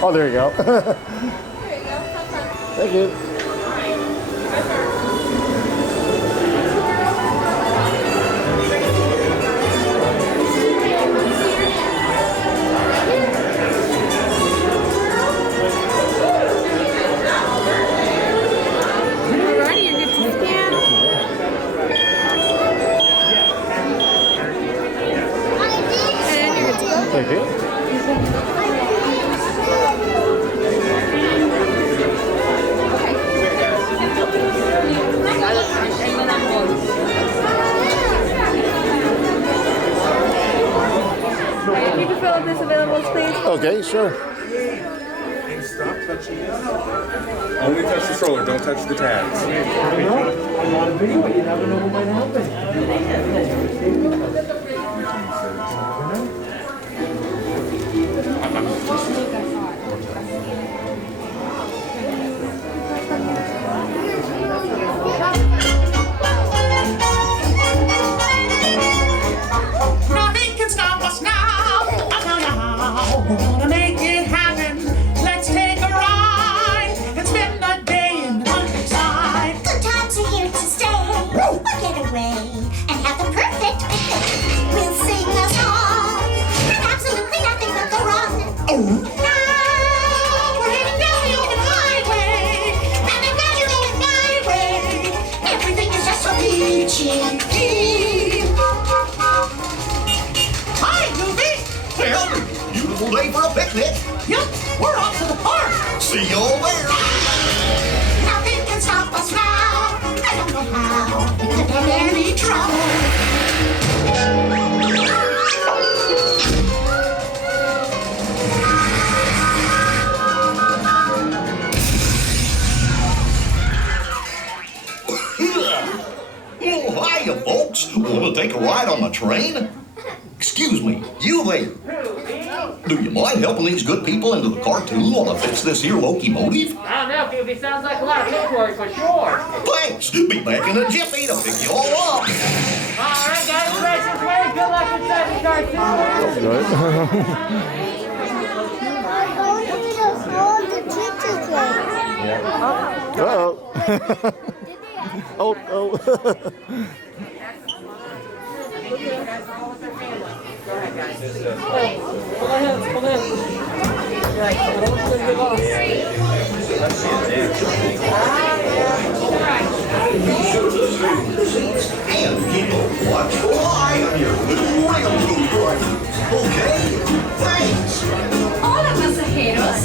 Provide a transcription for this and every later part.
Oh, there you go. There you go. Thank you. Alrighty, you're good to scan. And you're good to go. Thank you. Can you fill up this available, please? Okay, sure. And stop touching it. Only touch the stroller, don't touch the tags. I'm on a video, but you never know who might happen. Nothing can stop us now. We're gonna make it happen. Let's take a ride and spend the day in the countryside. Good times are here to stay. We'll get away and have the perfect picnic. We'll sing a song and absolutely nothing will go wrong. Now we're heading down the open highway, and I'm glad you're going my way. Everything is just so peachy. Hi, Goofy. Well, beautiful day for a picnic. Yep, we're off to the park. See you all there. Nothing can stop us now. I don't know how. We could have any trouble. Oh, hiya, folks. Want to take a ride on the train? Excuse me, you there. Do you mind helping these good people into the cartoon while I fix this here locomotive? I don't know, Goofy. Sounds like a lot of paperwork for sure. Thanks. Be back in a jiffy to pick you all up. Alright, guys, race is ready. Good luck inside the cartoon. Good. Uh-oh. Oh, oh. Hold on, hands, hold on. Right, hold on, good boss. And people, watch the eye on your little railroad driver. Okay? Thanks. Hola pasajeros,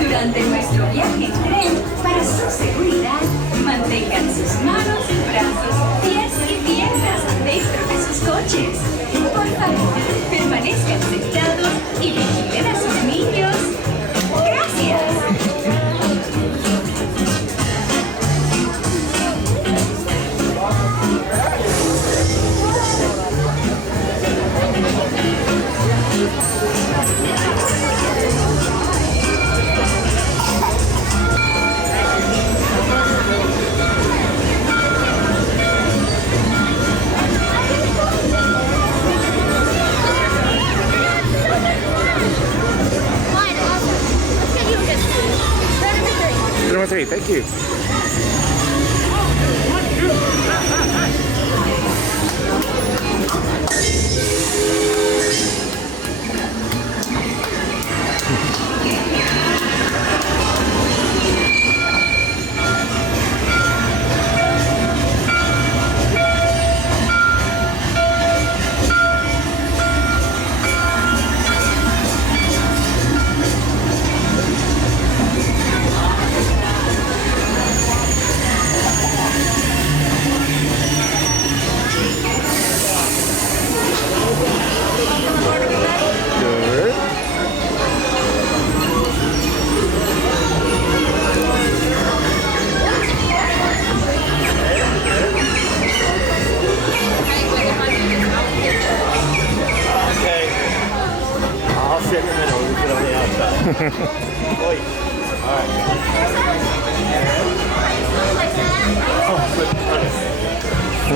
durante nuestro viaje en tren, para su seguridad, mantengan sus manos, brazos, pies y piernas dentro de sus coches. Por favor, permanezcan sentados y vigilen a sus niños. Gracias. Number 3, thank you.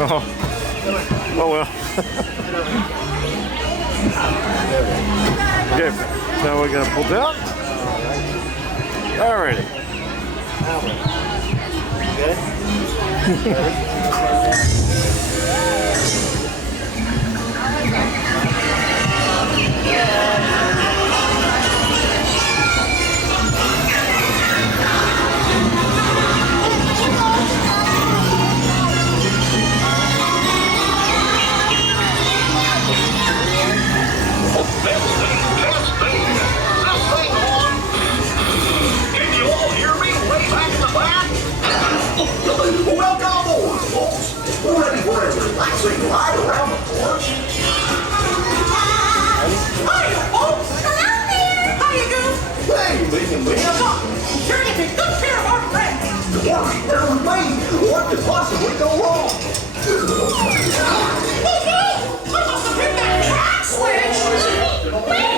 Oh, oh well. Okay, now we're gonna pull down. Alrighty. Can you all hear me way back in the back? Welcome aboard, folks. We're ready for a relaxing ride around the park. Hiya, folks! Hello there! Hiya, Goose! Hey, Minnie and Minnie. You're taking good care of our friends! Quirky, there with me. What could possibly go wrong? Oh no! I must have hit that track switch! Wait!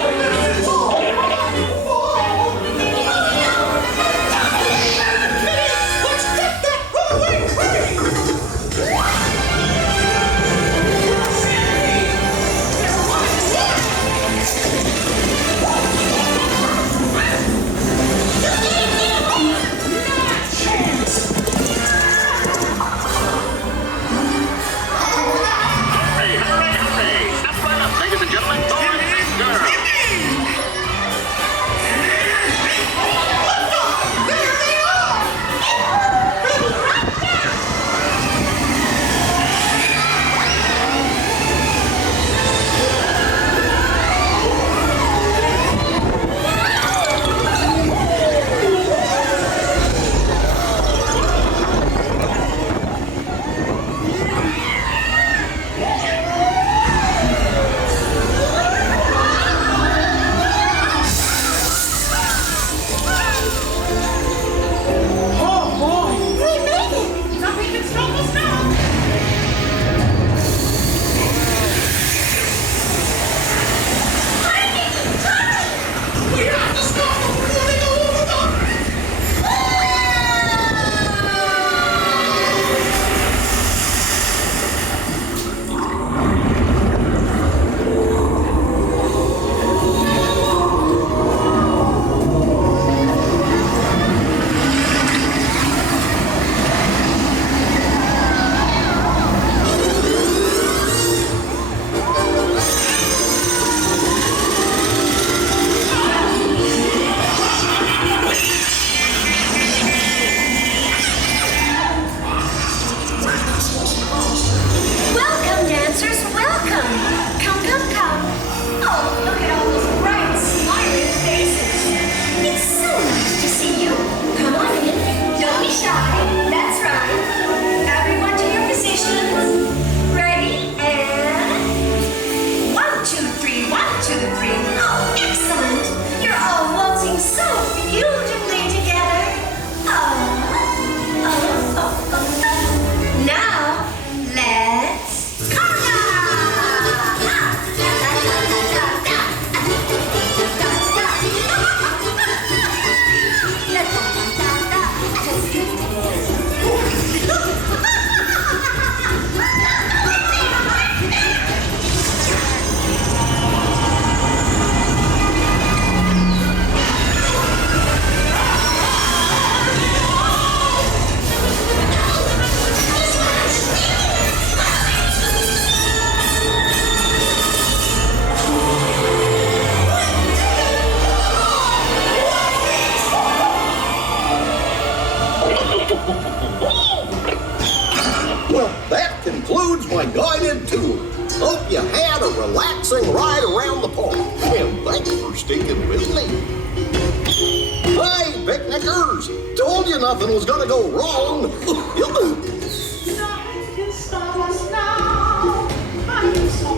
Let's get that runaway train! Ladies and gentlemen, boys and girls. There they are! Oh boy! We made it! Nothing can stop us now! We have to stop them before they go over the... Welcome, dancers, welcome. Come, come, come. Oh, look at all those bright, smiling faces. It's so nice to see you. Come on in. Don't be shy. That's right. Everyone to your positions. Ready? And 1, 2, 3, 1, 2, 3. Oh, excellent. You're all waltzing so beautifully together. Now, let's conga! Well, that concludes my guided tour. Hope you had a relaxing ride around the park. And thanks for sticking with me. Hey, picnickers! Told you nothing was gonna go wrong. Nothing can stop us now! I'm so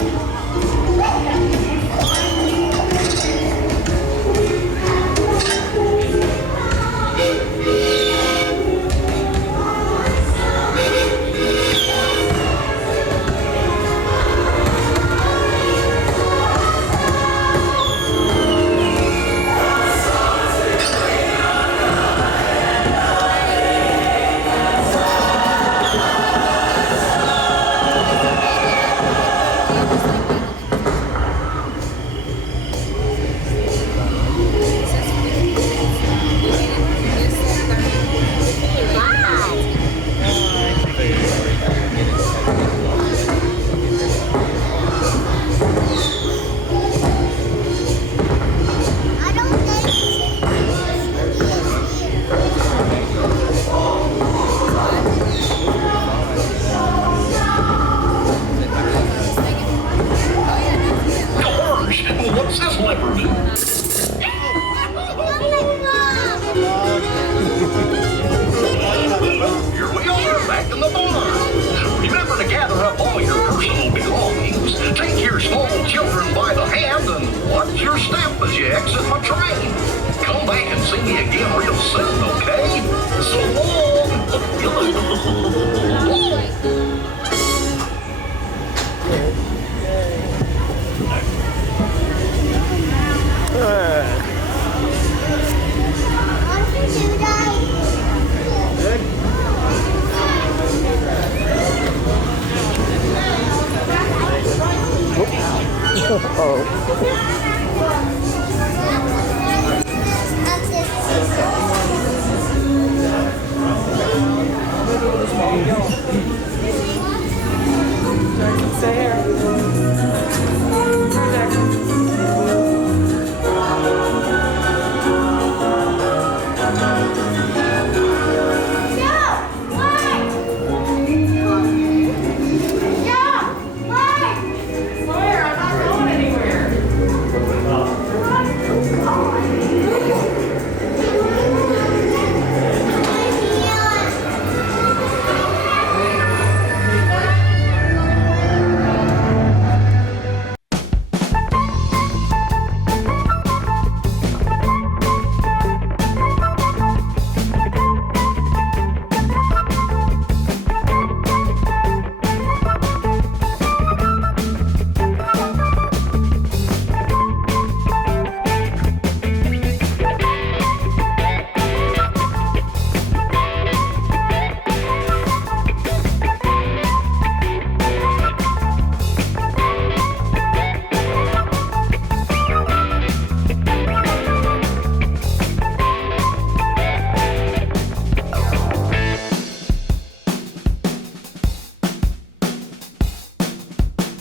me again real soon, okay? So long. Oh.